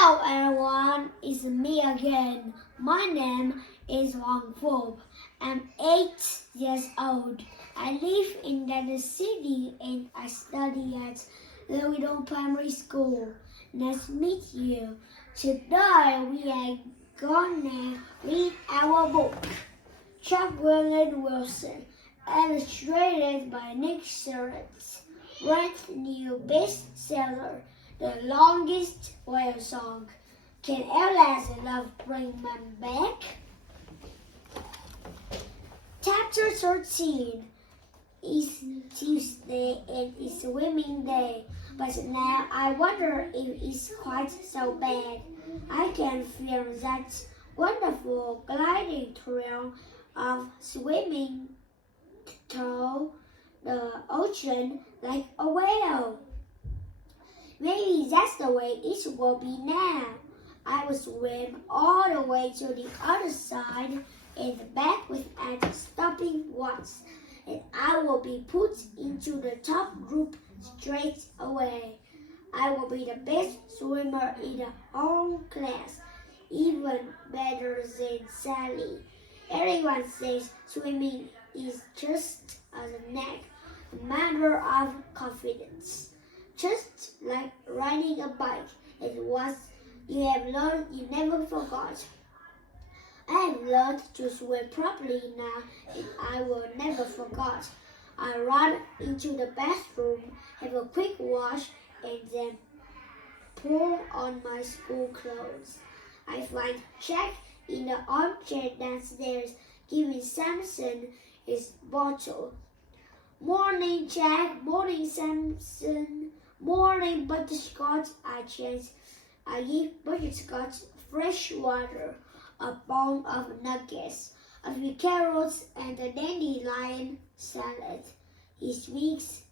Hello everyone, it's me again. My name is Wang Fu. I'm 8 years old. I live in the city and I study at Lewidon Primary School. Nice to meet you. Today we are gonna read our book, Chuck Willard Wilson, illustrated by Nick Sertz, ranked new bestseller. The longest whale song. Can Ella's love bring man back? Chapter 13. It's Tuesday and it's swimming day, but now I wonder if it's quite so bad. I can feel that wonderful gliding thrill of swimming through the ocean like a whale. Maybe that's the way it will be now. I will swim all the way to the other side and back without stopping once, and I will be put into the top group straight away. I will be the best swimmer in the whole class, even better than Sally. Everyone says swimming is just a matter of confidence. Just like riding a bike, and once you have learned, you never forgot. I have learned to swim properly now, and I will never forget. I run into the bathroom, have a quick wash, and then pull on my school clothes. I find Jack in the armchair downstairs, giving Samson his bottle. Morning, Jack. Morning, Samson. Morning, Butterscotch. I give Butterscotch fresh water, a bowl of nuggets, a few carrots, and a dandelion salad. He speaks.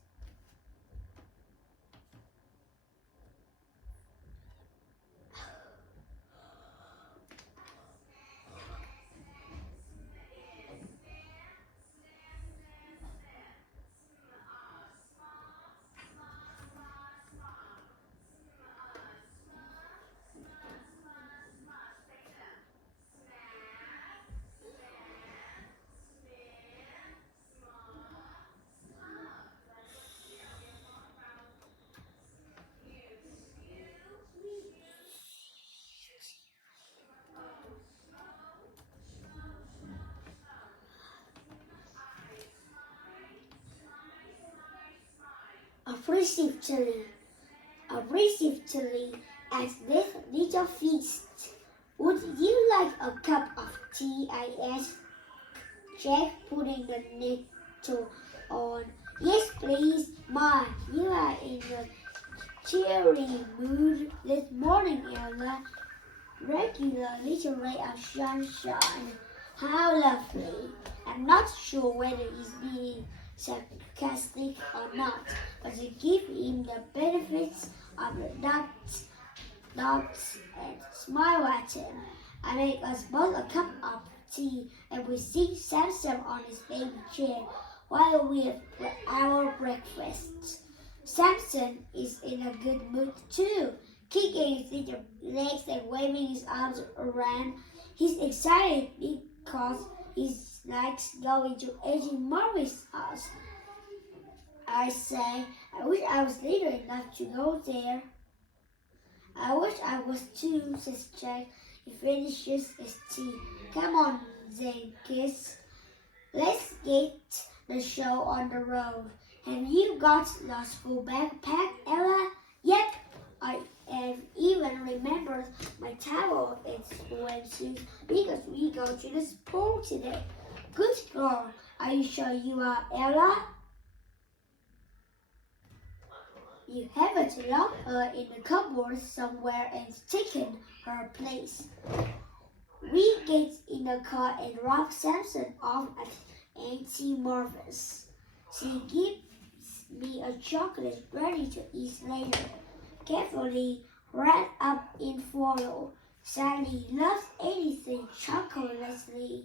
Appreciatively at this little feast. Would you like a cup of tea? I asked Jack, putting the nettle on. Yes, please, Ma. You are in a cheery mood this morning, Ella. Regular little ray of sunshine. How lovely. I'm not sure whether he's being sarcastic or not, but to give him the benefits of the doubts and smile at him. I make us both a cup of tea and we sit Samson on his baby chair while we have our breakfast. Samson is in a good mood too, kicking his little legs and waving his arms around. He's excited because he likes going to Auntie Murray's house. I say, I wish I was little enough to go there. I wish I was too, says Jack. He finishes his tea. Come on then, kids. Let's get the show on the road. Have you got the school backpack, Ella? Yep. I have even remembered my towel and swimsuit because we go to the pool today. Good girl. Are you sure you are, Ella? You haven't locked her in the cupboard somewhere and taken her place. We get in the car and drop Samson off at Auntie Martha's. She gives me a chocolate ready to eat later, carefully wrapped up in foil. Sally loves anything chocolatey.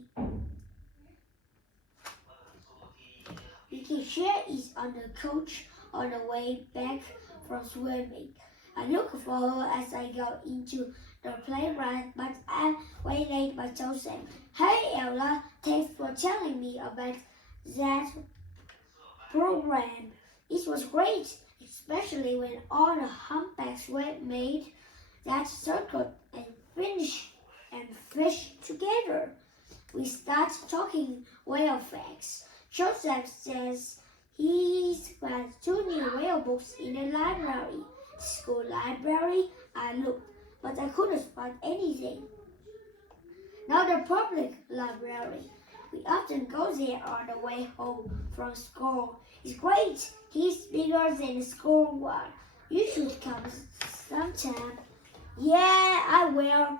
We can share it on the couch on the way back from swimming. I look for her as I go into the playground, but I'm way late by Joseph. Hey Ella, thanks for telling me about that program. It was great, especially when all the humpbacks were made that circle and fish together. We start talking whale facts. Joseph says he's got 2 new whale books in the library. School library, I looked, but I couldn't find anything. Now the public library. We often go there on the way home from school. It's great. He's bigger than the school one. You should come sometime. Yeah, I will.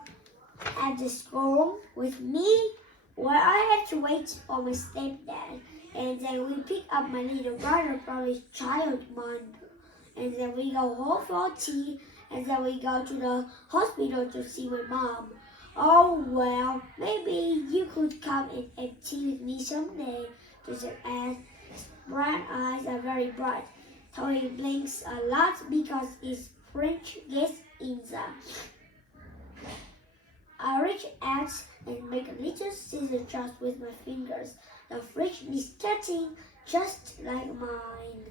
At the school with me, where I had to wait on my stepdad, and then we pick up my little brother from his childminder, and then we go home for tea, and then we go to the hospital to see my mom. Oh well, maybe you could come and have tea with me someday. Joseph asked. His brown eyes are very bright. Tori blinks a lot because his French gets in them. I reach out and make a little scissor chops with my fingers. The fridge is cutting just like mine.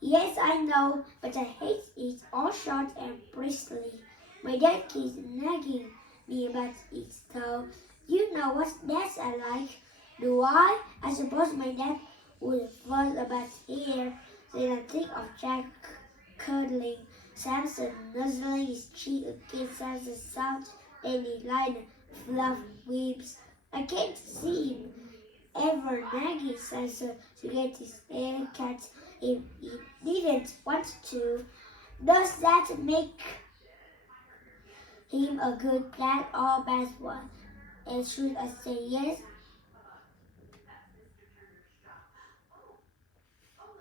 Yes, I know, but I hate it all short and bristly. My dad keeps nagging me about it, though. You know what dads are like. Do I? I suppose my dad would fuss about hair. Then I think of Jack cuddling Samson, nuzzling his cheek against Samson's soft any line fluff whips. I can't see him ever nagging Samson to get his hair cut if he didn't want to. Does that make him a good dad or a bad one? And should I say yes?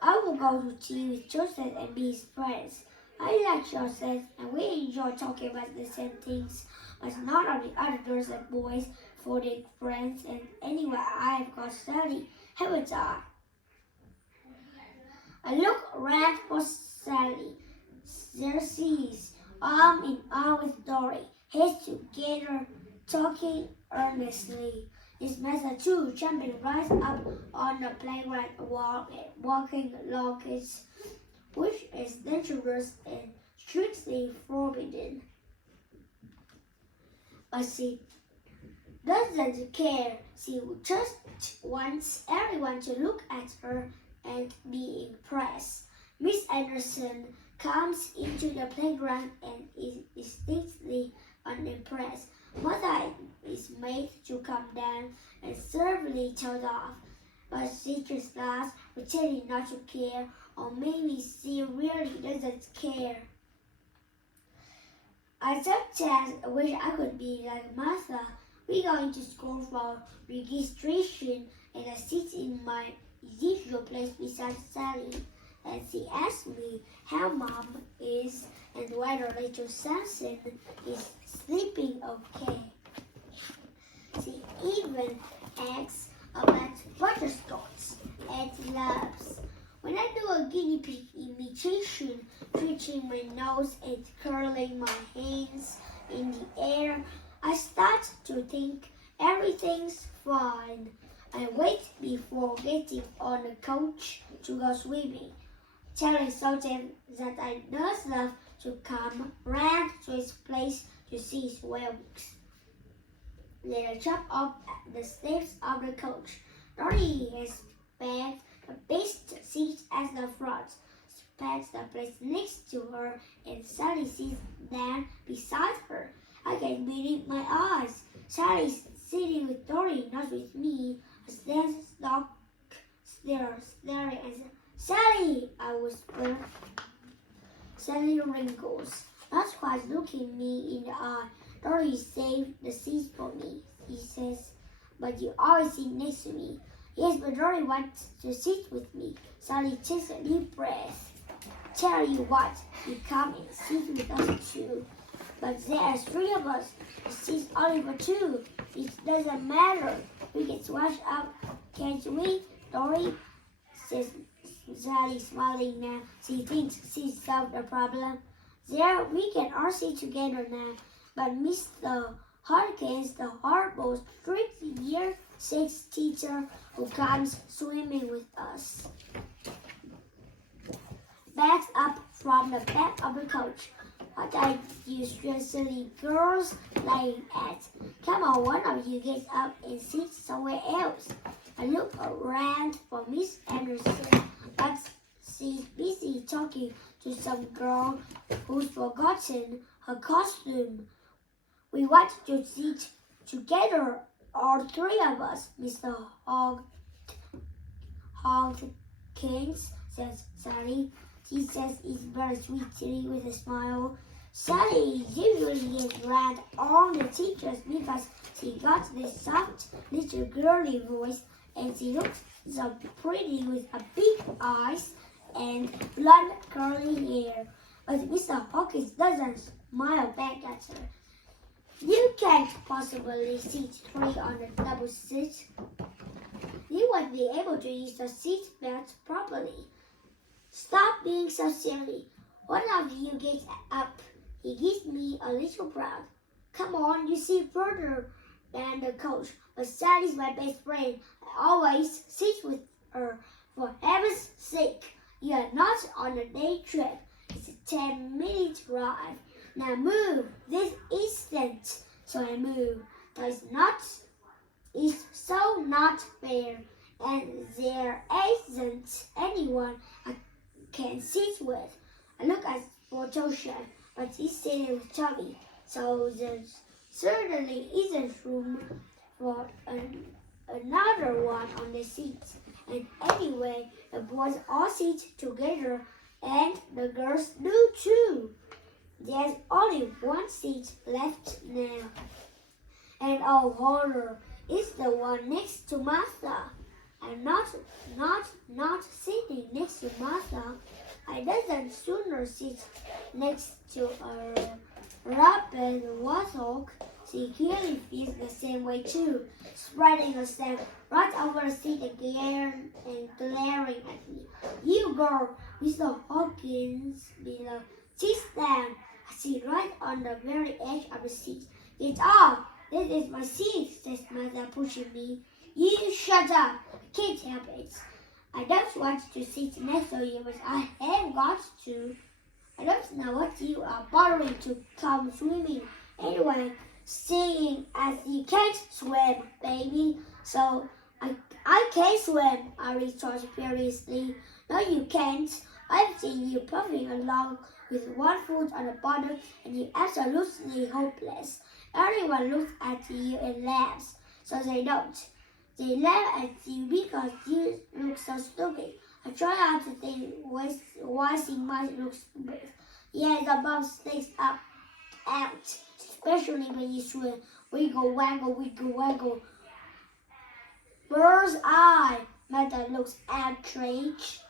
I will go to tea with Joseph and be his friends. I like Joseph and we enjoy talking about the same things, but not all the other girls and boys for their friends, and anyway I've got Sally, haven't I? I look around for Sally. There she is, arm in arm with Dory, heads together, talking earnestly. It's Mesa too, jumping right up on the playground walking lockets, which is dangerous and strictly forbidden. But she doesn't care. She just wants everyone to look at her and be impressed. Miss Anderson comes into the playground and is distinctly unimpressed. Mother is made to come down and severely told off, but she just laughs, pretending not to care, or maybe she really doesn't care. I sometimes wish I could be like Martha. We go into school for registration, and I sit in my usual place beside Sally, and she asks me how Mom is and whether little Samson is sleeping okay. She even asks about butterscotch and loves. When I do a guinea pig imitation, twitching my nose and curling my hands in the air, I start to think everything's fine. I wait before getting on the coach to go swimming, telling Sultan that I just love to come round to his place to see his whales. Then I jump up the steps of the coach. Dorothy has bagged the best seat at the front, pats the place next to her, and Sally sits down beside her. I can't believe my eyes. Sally's sitting with Dory, not with me. I stand stock staring and say, Sally, I whisper. Sally wrinkles, not quite looking me in the eye. Dory saved the seat for me, he says, but you always sit next to me. Yes, but Dory wants to sit with me. Sally takes a deep breath. Tell you what, you come and sit with us too. But there's 3 of us. The seat's only for 2. It doesn't matter. We get washed up, can't we, Dory? Says Sally, smiling now. She thinks she's solved the problem. There we can all sit together now. But Mr. Hawkins, the horrible, strict year 6 teacher who comes swimming with us, backs up from the back of the coach. What are you silly girls playing at? Come on, one of you get up and sit somewhere else. I look around for Miss Anderson, but she's busy talking to some girl who's forgotten her costume. We want to sit together, all three of us, Mr. Hawkins, says Sally. She says it's very sweetly with a smile. Sally usually gets around all the teachers because she got this soft little girly voice and she looks so pretty with a big eyes and blonde curly hair. But Mr. Hawkins doesn't smile back at her. You can't possibly sit three on a double seat. You won't be able to use the seat belt properly. Stop being so silly. One of you gets up. He gives me a little proud. Come on, you see further than the coach. But Sally's my best friend. I always sit with her. For heaven's sake, you are not on a day trip. It's a 10-minute drive. Now move this instant. So I move. But it's so not fair. And there isn't anyone I can sit with. I look at Portosha, but he's sitting with Tommy. So there certainly isn't room for another one on the seat. And anyway, the boys all sit together and the girls do too. There's only one seat left now. And oh horror, it's the one next to Martha. I'm not sitting next to Martha. I doesn't sooner sit next to a rapid warthog. She clearly feels the same way too, spreading herself right over the seat again and glaring at me. You girl, Mr. Hawkins below. Sit down. I sit right on the very edge of the seat. Get off! This is my seat, says Mother, pushing me. You shut up. I can't help it. I don't want to sit next to you, but I have got to. I don't know what you are bothering to come swimming. Anyway, seeing as you can't swim, baby, so I can't swim, I retort furiously. No, you can't. I've seen you puffing along with one foot on the bottom and you're absolutely hopeless. Everyone looks at you and laughs, so they don't. They laugh at you because you look so stupid. I try not to think why she might look stupid. Yeah, the bum sticks out, especially when you swim. Wiggle, waggle, wiggle, waggle. Bird's eye. Mother looks outraged.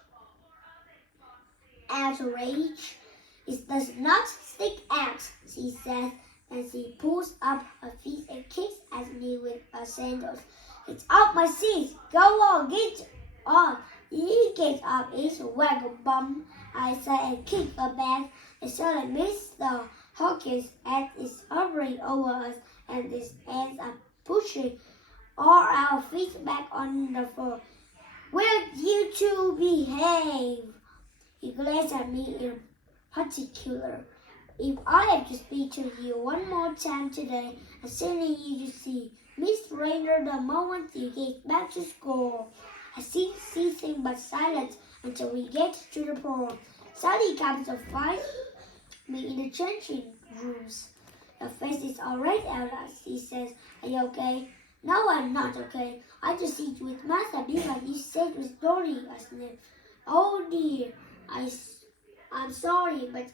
It does not stick out, she says, and she pulls up her feet and kicks at me with her sandals. It's off my seat. Go on, get on. You get up, it's a waggle bum, I say and kick her back. And suddenly Mr. Hawkins' head is hovering over us and his hands are pushing all our feet back on the floor. Will you two behave? He glanced at me in particular. If I have to speak to you one more time today, I'm sending you to see Miss Rayner the moment you get back to school. I see ceasing but silent until we get to the prom. Sally comes to find me in the changing rooms. Your face is all right, Ella, she says. Are you okay? No, I'm not okay. I just sit with Martha because you said with Dory, I sniffed. Oh dear, I'm sorry, but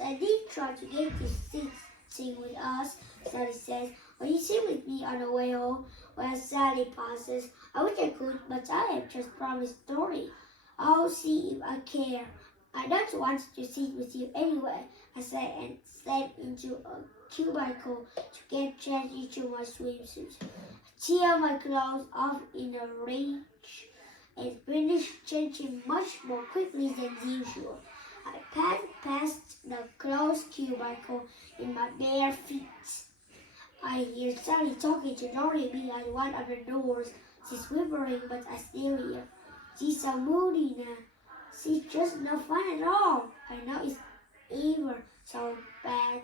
I did try to get you sitting with us, Sally says. Will you sit with me on the way home? Well, Sally pauses. I wish I could, but I have just promised Dory. I'll see if I care. I don't want to sit with you anyway, I say and step into a cubicle to get changed into my swimsuit. I tear my clothes off in a rage and finish changing much more quickly than usual. I past the closed cubicle in my bare feet. I hear Sally talking to Dorothy behind one of the doors. She's whimpering, but I still hear. She's so moody now. She's just no fun at all. I know it's ever so bad,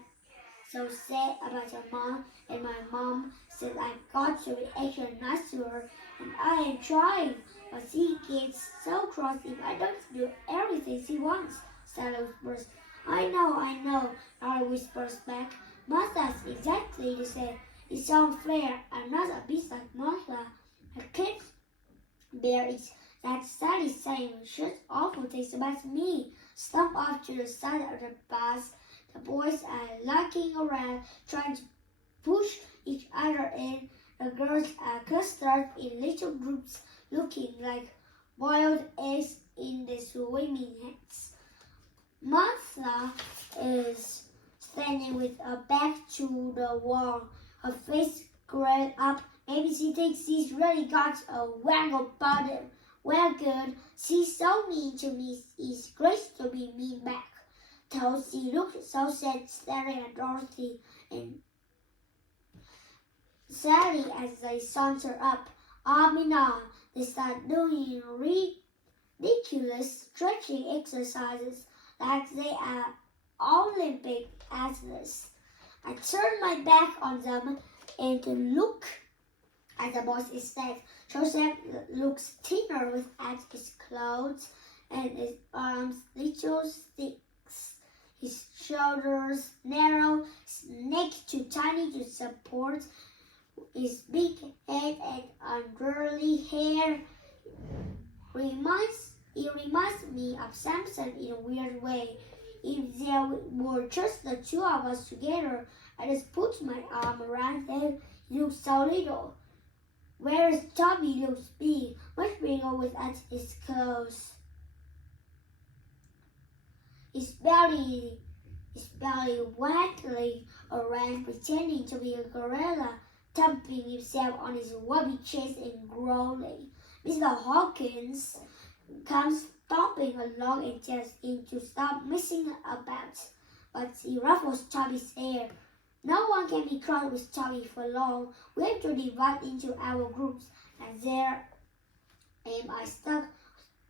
so sad about her mom, and my mom said I've got to be extra nice to her, and I am trying, but she gets so cross if I don't do everything she wants. Sally whispers. I know, Laura whispers back. Martha's exactly the same. It's unfair. I'm not a bit like Martha. I can't bear it. That Sally's saying such awful things about me. Stomp off to the side of the bus. The boys are lurking around, trying to push each other in. The girls are clustered in little groups, looking like boiled eggs in the swimming hats. Martha is standing with her back to the wall, her face curled up. Maybe she thinks she's really got a waggle bottom. Well, good. She's so mean to me. It's great to be mean back. Though she looked so sad, staring at Dorothy and Sally as they saunter up. Arm in arm, they start doing ridiculous stretching exercises like they are Olympic athletes. I turn my back on them and to look at the boss instead. Joseph looks thinner without his clothes and his arms little sticks. His shoulders narrow, his neck too tiny to support his big head and unruly hair. It reminds me of Samson in a weird way. If there were just the two of us together, I just put my arm around him. He looks so little. Whereas Tommy looks big, much bigger without his clothes. His belly waggling around, pretending to be a gorilla, thumping himself on his wobbly chest and growling. Mr. Hawkins comes stomping along and tells him to stop messing about, but he ruffles Tommy's hair. No one can be cross with Tommy for long. We have to divide into our groups, and there am I stuck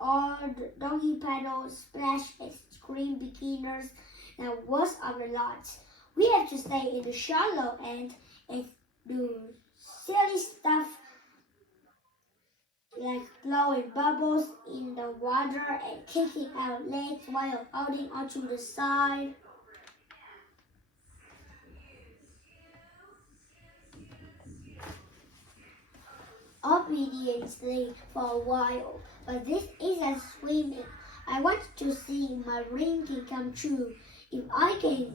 on the doggy paddle, splash and scream beginners, and worst of the lot. We have to stay in the shallow end and do silly stuff like blowing bubbles in the water and kicking our legs while holding onto the side. Obediently for a while, but this isn't swimming. I want to see my dream can come true. If I can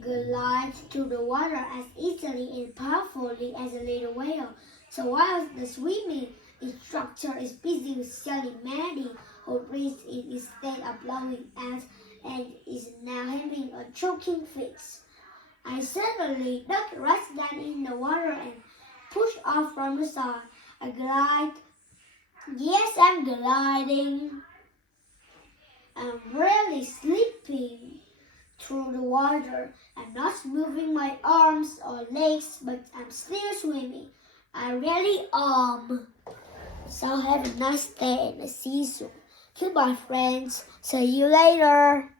glide through the water as easily and powerfully as a little whale. So while the swimming instructor is busy with Sally Maddie, who breathes in instead of blowing out and is now having a choking fit, I suddenly duck right down in the water and push off from the side. I glide. Yes, I'm gliding. I'm really slipping through the water. I'm not moving my arms or legs, but I'm still swimming. I really am. So have a nice day and see you soon. Goodbye, friends. See you later.